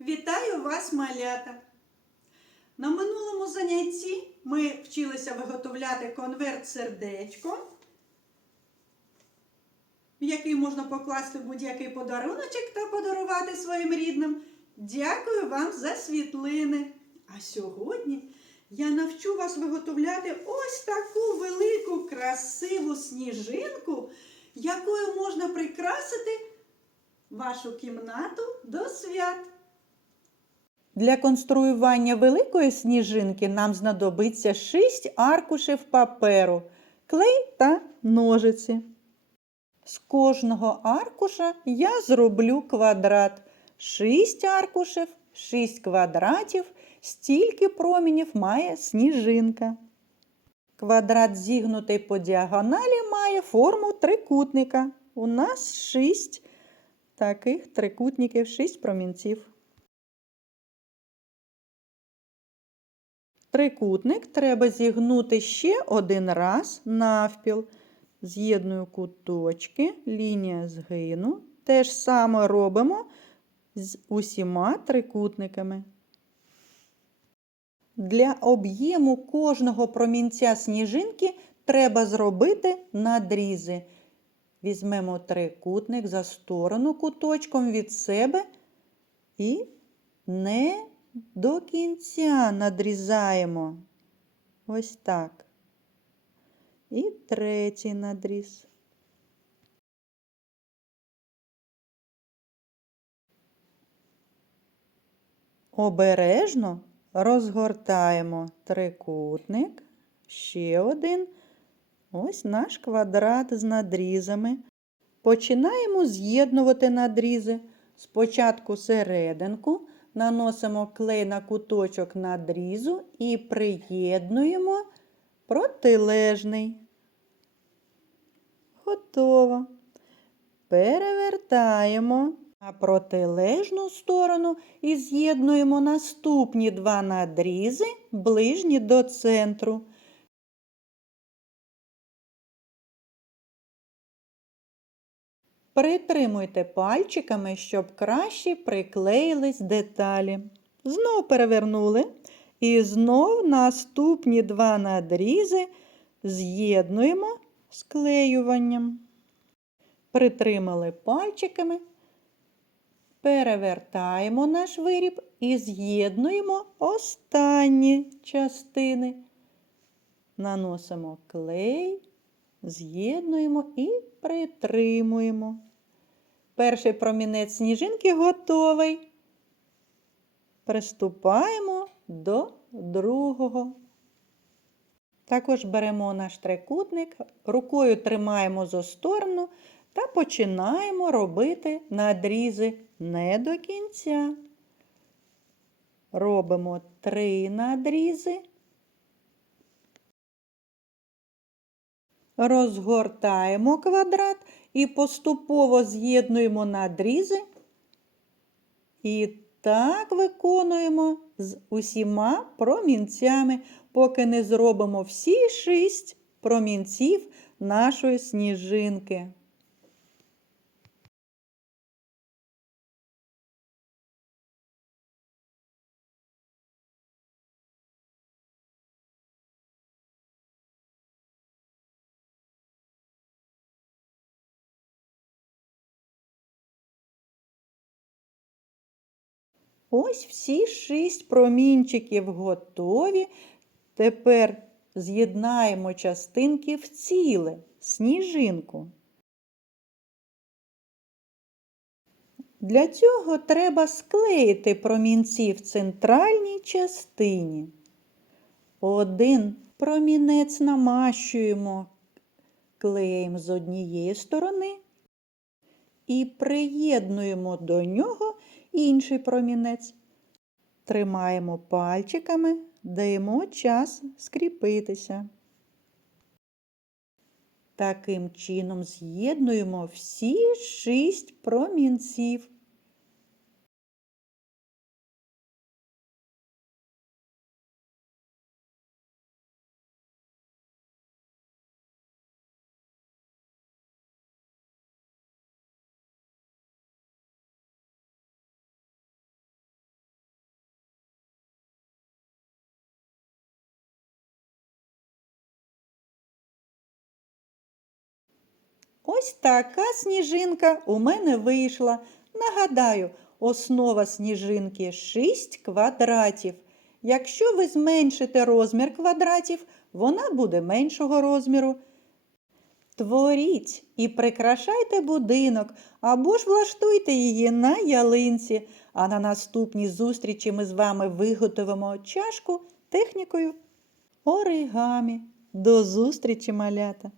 Вітаю вас, малята! На минулому занятті ми вчилися виготовляти конверт сердечко, в який можна покласти будь-який подаруночок та подарувати своїм рідним. Дякую вам за світлини. А сьогодні я навчу вас виготовляти ось таку велику красиву сніжинку, якою можна прикрасити вашу кімнату до свят. Для конструювання великої сніжинки нам знадобиться 6 аркушів паперу, клей та ножиці. З кожного аркуша я зроблю квадрат. 6 аркушів, 6 квадратів, стільки промінів має сніжинка. Квадрат зігнутий по діагоналі має форму трикутника. У нас 6 таких трикутників, 6 промінців. Трикутник треба зігнути ще один раз навпіл. З'єдную куточки, лінія згину. Те ж саме робимо з усіма трикутниками. Для об'єму кожного промінця сніжинки треба зробити надрізи. Візьмемо трикутник за сторону куточком від себе і не до кінця надрізаємо. Ось так. І третій надріз. Обережно розгортаємо трикутник, ще один. Ось наш квадрат з надрізами. Починаємо з'єднувати надрізи. Спочатку серединку наносимо клей на куточок надрізу і приєднуємо протилежний. Готово. Перевертаємо на протилежну сторону і з'єднуємо наступні два надрізи, ближні до центру. Притримуйте пальчиками, щоб краще приклеїлись деталі. Знову перевернули. І знов наступні два надрізи з'єднуємо склеюванням. Притримали пальчиками, перевертаємо наш виріб і з'єднуємо останні частини. Наносимо клей, з'єднуємо і притримуємо. Перший промінець сніжинки готовий. Приступаємо до другого. Також беремо наш трикутник, рукою тримаємо за сторону та починаємо робити надрізи не до кінця. Робимо три надрізи. Розгортаємо квадрат і поступово з'єднуємо надрізи. І так виконуємо з усіма промінцями, поки не зробимо всі шість промінців нашої сніжинки. Ось всі шість промінчиків готові. Тепер з'єднаємо частинки в ціле, сніжинку. Для цього треба склеїти промінці в центральній частині. Один промінець намащуємо клеєм з однієї сторони і приєднуємо до нього інший промінець. Тримаємо пальчиками, даємо час скріпитися. Таким чином з'єднуємо всі шість промінців. Ось така сніжинка у мене вийшла. Нагадаю, основа сніжинки 6 квадратів. Якщо ви зменшите розмір квадратів, вона буде меншого розміру. Творіть і прикрашайте будинок або ж влаштуйте її на ялинці. А на наступній зустрічі ми з вами виготовимо чашку технікою оригамі. До зустрічі, малята!